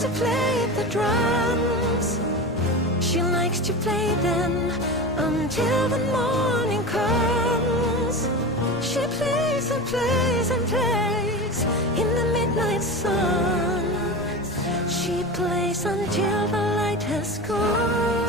to play the drums. She likes to play them until the morning comes. She plays and plays and plays in the midnight sun. She plays until the light has gone.